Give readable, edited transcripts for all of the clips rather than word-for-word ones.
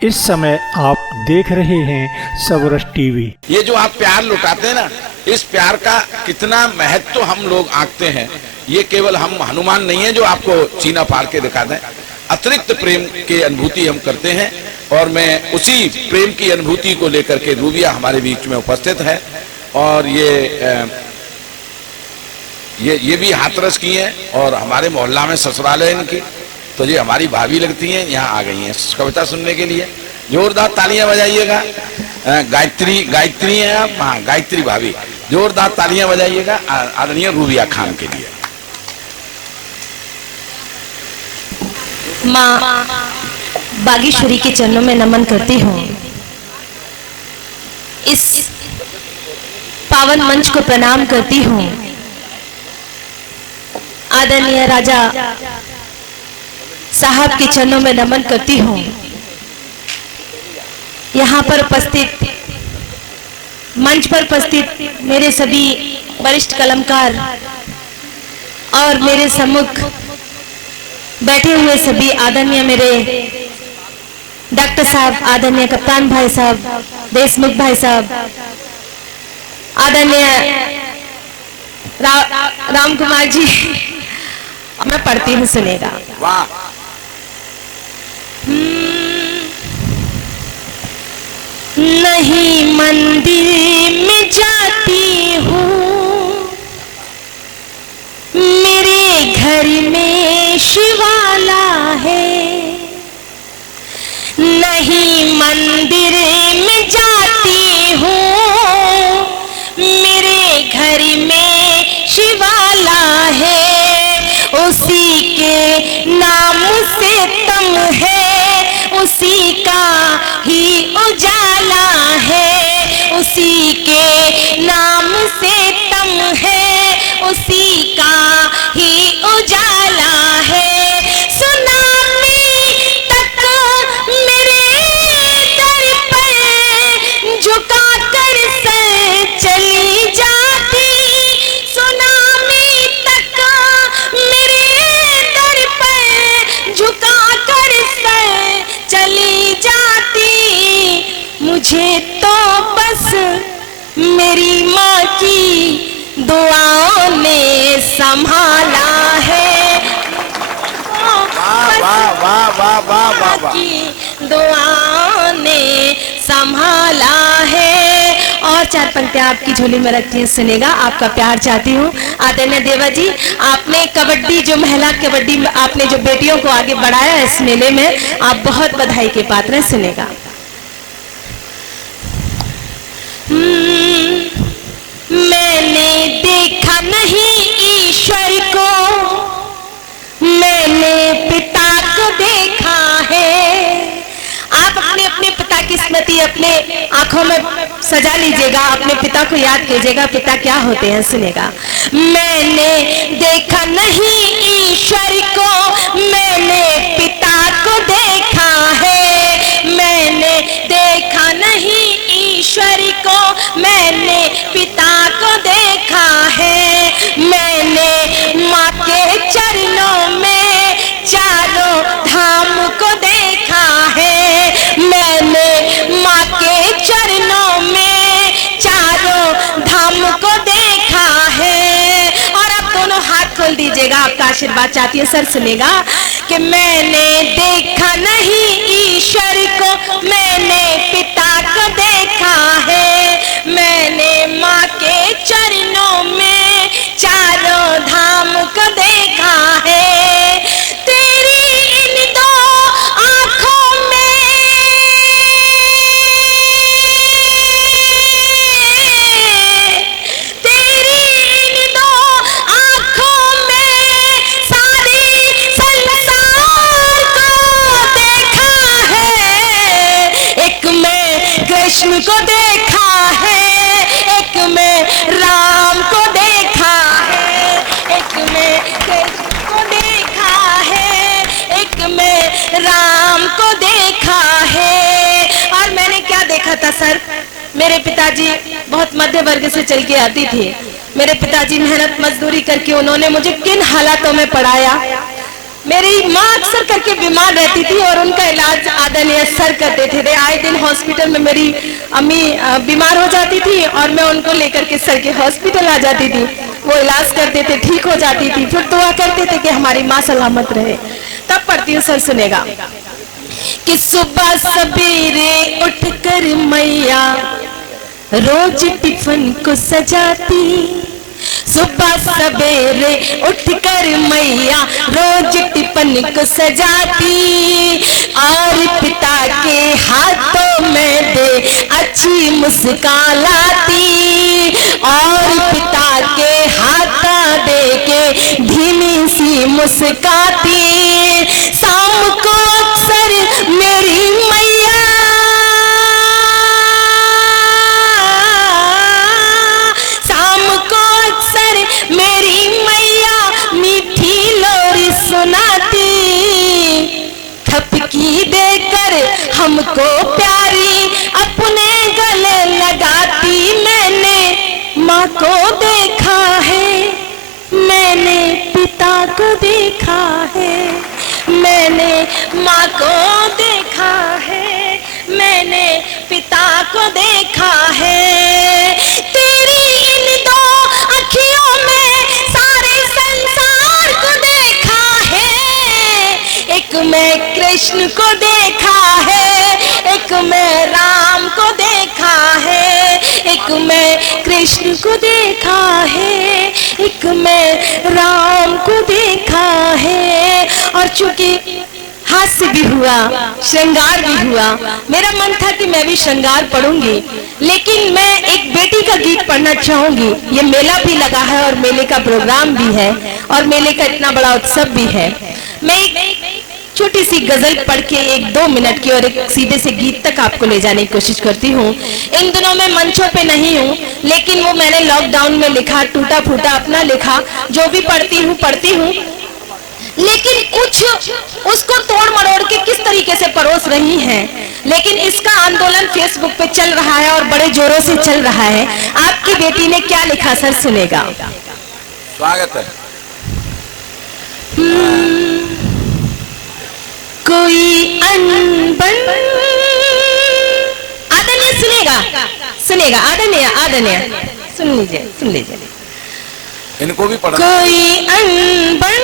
इस समय आप देख रहे हैं सबरस टीवी। ये जो आप प्यार लुटाते हैं ना, इस प्यार का कितना महत्व हम लोग आंकते हैं। ये केवल हम हनुमान नहीं है जो आपको चीना फाड़ के दिखा दें, अतिरिक्त प्रेम की अनुभूति हम करते हैं। और मैं उसी प्रेम की अनुभूति को लेकर के रूबिया हमारे बीच में उपस्थित है। और ये भी हाथरस की है और हमारे मोहल्ला में ससुराल है इनकी, तो ये हमारी भाभी लगती हैं, यहाँ आ गई हैं कविता सुनने के लिए। जोरदार तालियां बजाइएगा। गायत्री हैं आप? हाँ, गायत्री भाभी, जोरदार तालियां बजाइएगा आदरणीय रूबिया खान के लिए। माँ बागेश्वरी के चरणों में नमन करती हूँ। इस पावन मंच को प्रणाम करती हूँ। आदरणीय राजा साहब के चरणों में नमन करती हूँ। यहाँ पर उपस्थित, मंच पर उपस्थित मेरे सभी वरिष्ठ कलाकार और मेरे सम्मुख बैठे हुए सभी आदरणीय मेरे डॉक्टर साहब, आदरणीय कप्तान भाई साहब, देशमुख भाई साहब, आदरणीय राम कुमार जी, मैं पढ़ती हूँ, सुनेगा। वाह। नहीं मंदिर में जाती हूँ, मेरे घर में शिवाला है। नहीं मंदिर में जाती हूँ, मेरे घर में शिवाला है। उसी के नाम से तम है, उसी का ही उजाला है। उसी के नाम से तम है, उसी का ही उजाला है। सुनामी तक मेरे दर पर झुका कर सर चली जाती। सुनामी तक मेरे दर पर झुका कर सर चली जाती। मुझे तो बस मेरी माँ की दुआओं ने संभाला है। वाह वाह वाह वाह वाह वाह। की दुआओं ने संभाला है। और चार पंक्तियां आपकी झोली में रखती हैं, सुनेगा। आपका प्यार चाहती हूँ। आदरणीय देवा जी, आपने कबड्डी, जो महिला कबड्डी, आपने जो बेटियों को आगे बढ़ाया इस मेले में, आप बहुत बधाई के पात्र हैं, सुनेगा। मैंने देखा नहीं ईश्वर को, मैंने पिता को देखा है। आप अपने अपने पिता की स्मृति अपने आंखों में सजा लीजिएगा, अपने पिता को याद कीजिएगा, पिता क्या होते हैं, सुनेगा। मैंने देखा नहीं ईश्वर को, मैंने पिता को देखा है। मैंने देखा नहीं ईश्वर को, मैंने पिता को देखा है। मैंने माँ के चरणों में चारों धाम को देखा है। मैंने माँ के चरणों में चारों धाम को देखा है। और आप दोनों हाथ खोल दीजिएगा, आपका आशीर्वाद चाहती है, सर, सुनेगा। कि मैंने देखा नहीं ईश्वर को, मैंने पिता को देखा है। मैंने माँ के चरणों में चारों धाम को देखा है। तेरी इन दो आँखों में, तेरी इन दो आँखों में सारी संसार को देखा है। एक मैं कृष्ण को देखा है, एक मैं राम को देखा है, एक मैं कृष्ण को देखा है, एक मैं राम को देखा है। और मैंने क्या देखा था, सर? मेरे पिताजी बहुत मध्य वर्ग से चल के आती थी। मेरे पिताजी मेहनत मजदूरी करके उन्होंने मुझे किन हालातों में पढ़ाया, मेरी माँ अक्सर करके बीमार रहती थी और उनका इलाज आदरणीय सर कर देते थे। आए दिन हॉस्पिटल में मेरी अम्मी बीमार हो जाती थी और मैं उनको लेकर के सर के हॉस्पिटल आ जाती थी। वो इलाज करते थे, ठीक हो जाती थी, फिर दुआ करते थे कि हमारी माँ सलामत रहे। तब पढ़ती हूँ, सर सुनेगा कि सुबह सवेरे उठकर मैया रोज टिफिन को सजाती, सुबह सवेरे उठकर मैया रोज टिफिन को सजाती, और पिता के हाथों में दे अच्छी मुस्कान लाती, और पिता के हाथ दे के धीमी सी मुस्काती। शाम को अक्सर मेरी मैया मेरी मैया मीठी लोरी सुनाती, थपकी देकर हमको प्यारी अपने गले लगाती। मैंने माँ को देखा है, मैंने पिता को देखा है, मैंने माँ को देखा है, मैंने पिता को देखा है। तेरी इन दो अखियों में सारे संसार को देखा है, एक मैं कृष्ण को देखा है, एक मैं राम को देखा है, एक मैं कृष्ण को देखा है, एक मैं राम को देखा है। और चूंकि हास्य भी हुआ, श्रृंगार भी हुआ, मेरा मन था कि मैं भी श्रृंगार पढ़ूंगी, लेकिन मैं एक बेटी का गीत पढ़ना चाहूंगी। ये मेला भी लगा है और मेले का प्रोग्राम भी है और मेले का इतना बड़ा उत्सव भी है। मैं एक छोटी सी गजल पढ़ के 1-2 मिनट की और एक सीधे से गीत तक आपको ले जाने की कोशिश करती हूँ। इन दिनों मैं मंचों पे नहीं हूँ, लेकिन वो मैंने लॉकडाउन में लिखा, टूटा फूटा अपना लिखा, जो भी पढ़ती हूँ, लेकिन कुछ उसको तोड़ मरोड़ के किस तरीके से परोस रही हैं। लेकिन इसका आंदोलन फेसबुक पे चल रहा है और बड़े जोरों से चल रहा है। आपकी बेटी ने क्या लिखा, सर सुनेगा। स्वागत है। कोई अनबन, आदरणीय सुनेगा, आदरणीय सुन लीजिए। इनको भी पढ़ा। कोई अनबन,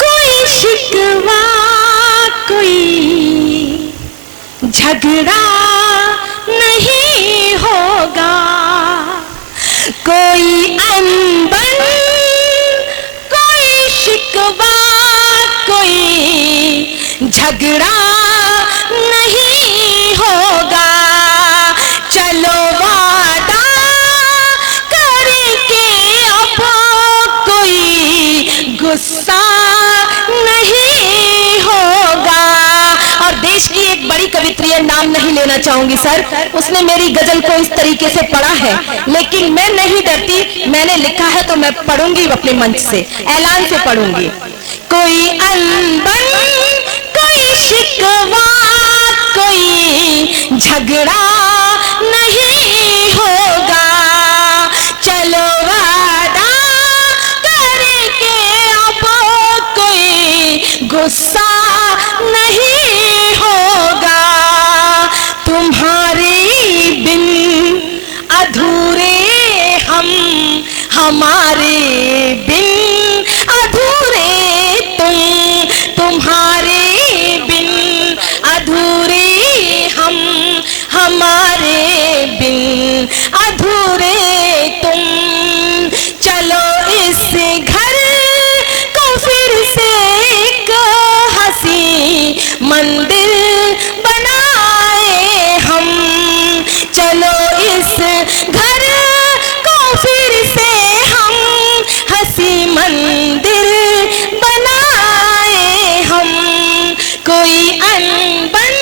कोई शिकवा, कोई झगड़ा नहीं होगा, कोई अनबन, कोई शिकवा, कोई झगड़ा नहीं होगा। चलो वादा करके अब कोई गुस्सा नहीं होगा। और देश की एक बड़ी कवित्री, नाम नहीं लेना चाहूंगी सर, उसने मेरी गजल को इस तरीके से पढ़ा है, लेकिन मैं नहीं डरती, मैंने लिखा है तो मैं पढ़ूंगी अपने मंच से, ऐलान से पढ़ूंगी। कोई अनबन, कोई शिकवा, कोई झगड़ा नहीं होगा। चलो वादा करके अब कोई गुस्सा नहीं होगा। तुम्हारे बिन अधूरे हम, हमारे बिन अधूरे तुम, तुम्हारे बिन अधूरे हम, हमारे बिन अधूरे तुम। चलो इस घर को फिर से एक हंसी मंदिर बनाए हम। चलो इस घर को फिर से हम हंसी मंदिर बनाए हम। कोई अनबन,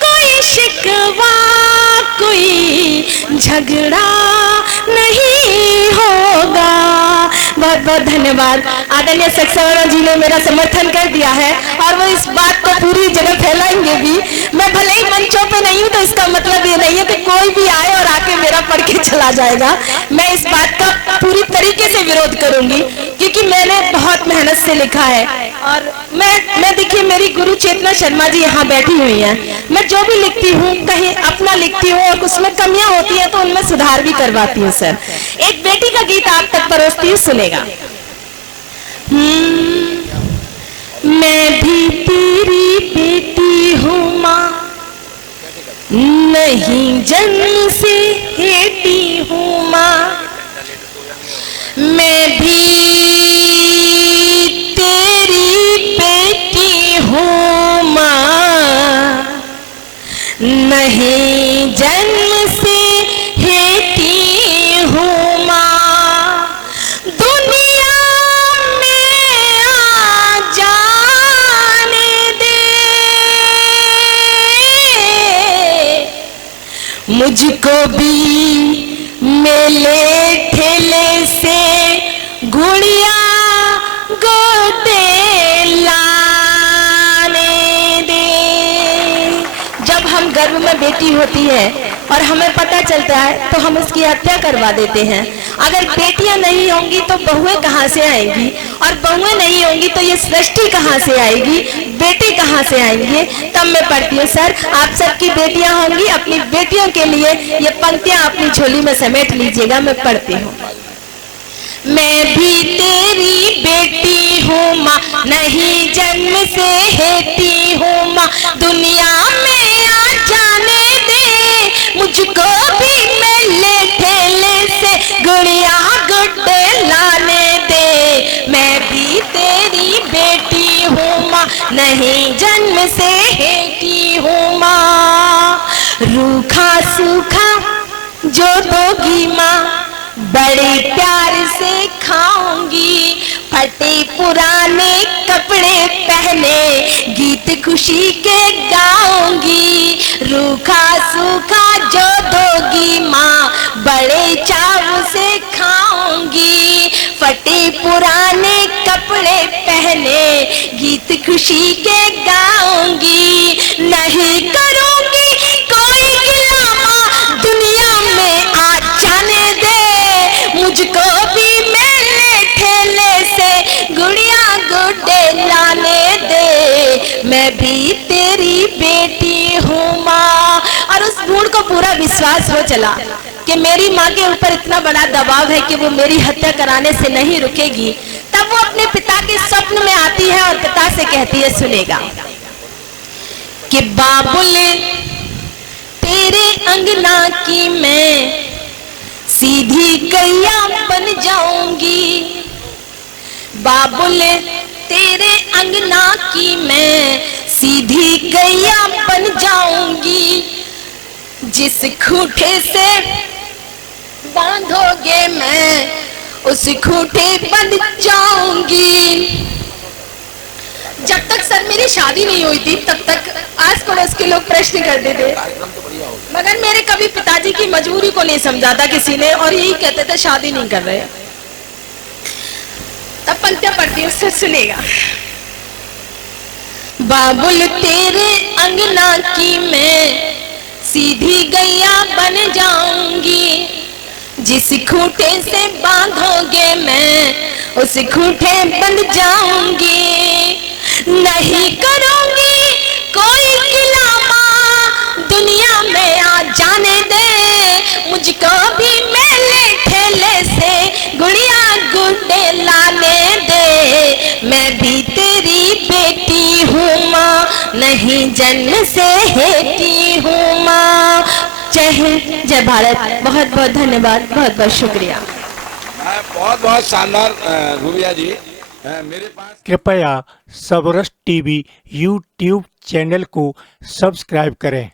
कोई शिकवा, कोई झगड़ा नहीं होगा। बहुत बहुत धन्यवाद। आदरणीय सक्सेना जी ने मेरा समर्थन कर दिया है और वो इस बात को पूरी जगह फैलाएंगे भी। मैं भले ही मंचों पे नहीं नहीं हूँ तो इसका मतलब ये नहीं है कि कोई भी आए और आके मेरा पढ़ के चला जाएगा। मैं इस बात का पूरी तरीके से विरोध करूंगी, क्योंकि मैंने बहुत मेहनत से लिखा है। और मैं देखिए, मेरी गुरु चेतना शर्मा जी यहाँ बैठी हुई हैं। मैं जो भी लिखती हूँ कहीं अपना लिखती हूँ और उसमें कमियां होती हैं तो उनमें सुधार भी करवाती हूँ। सर, एक बेटी का गीत आप तक परोसती हूँ, सुनेगा। मैं भी तेरी बेटी हूँ माँ, नहीं जन्म से हेटी हूँ माँ। मैं भी तेरी बेटी हूँ माँ, नहीं जन्म से हेटी हूँ माँ। दुनिया में आ जाने दे, मुझको भी मेले ठेले से गुड़िया गोदे लाने दे। जब हम गर्भ में बेटी होती है और हमें पता चलता है तो हम उसकी हत्या करवा देते हैं। अगर बेटियां नहीं होंगी तो बहुएं कहाँ से आएंगी, और बहुएं नहीं होंगी तो ये सृष्टि कहाँ से आएगी, बेटे कहाँ से आएंगे। तब मैं पढ़ती हूँ। सर, आप सबकी बेटियां होंगी, अपनी बेटियों के लिए ये पंक्तियां अपनी झोली में समेट लीजिएगा। मैं पढ़ती हूँ। मैं भी तेरी बेटी हूँ माँ, नहीं जन्म से हेती हूँ माँ। दुनिया में आ जाने दे, मुझको भी मेले ठेले से गुड़िया गुड्डे लाने दे। मैं भी तेरी बेटी हूँ माँ, नहीं जन्म से हेती हूँ माँ। रूखा सूखा जो दोगी माँ, बड़े प्यार से खाऊंगी। फटे पुराने कपड़े पहने गीत खुशी के गाऊंगी। रूखा सूखा जो दोगी माँ, बड़े चाव से खाऊंगी। फटे पुराने कपड़े पहने गीत खुशी के गाऊंगी। नहीं करूंगी कोई गिला माँ, दुनिया में आ जाने दे। मुझको भी मेले ठेले से गुड़िया गुड्डे लाने दे। मैं भी तेरी बेटी हूँ माँ। और उस बूढ़ को पूरा विश्वास हो चला कि मेरी माँ के ऊपर इतना बड़ा दबाव है कि वो मेरी हत्या कराने से नहीं रुकेगी। तब वो अपने पिता के स्वप्न में आती है और पिता से कहती है, सुनेगा, कि बाबुल तेरे अंगना की मैं सीधी गैया बन जाऊंगी। बाबुल तेरे अंगना की मैं सीधी गैया बन जाऊंगी। जिस खूंटे से बांधोगे मैं उस खूंटे बन जाऊंगी। जब तक सर मेरी शादी नहीं हुई थी तब तक आस पड़ोस के लोग प्रश्न करते थे, मगर मेरे कभी पिताजी की मजबूरी को नहीं समझा था किसी ने, और यही कहते थे शादी नहीं कर रहे। तब पंक्तियां पढ़ती हूँ, सुनेगा। बाबुल तेरे अंगना की मैं सीधी गैया बन जाऊंगी। जिस खूंटे से बांधोगे मैं उस खूंटे बन जाऊंगी। नहीं करूंगी कोई गिलामा, दुनिया में आ जाने दे। मुझको भी मेले ठेले से गुड़िया गुड्डे लाने दे। मैं भी तेरी बेटी हूँ माँ, नहीं जन्म से हेती हूँ माँ। जय हिंद, जय भारत। बहुत बहुत धन्यवाद, बहुत बहुत शुक्रिया। बहुत बहुत शानदार रूबिया जी। मेरे पास कृपया सबरस टीवी यूट्यूब चैनल को सब्सक्राइब करें।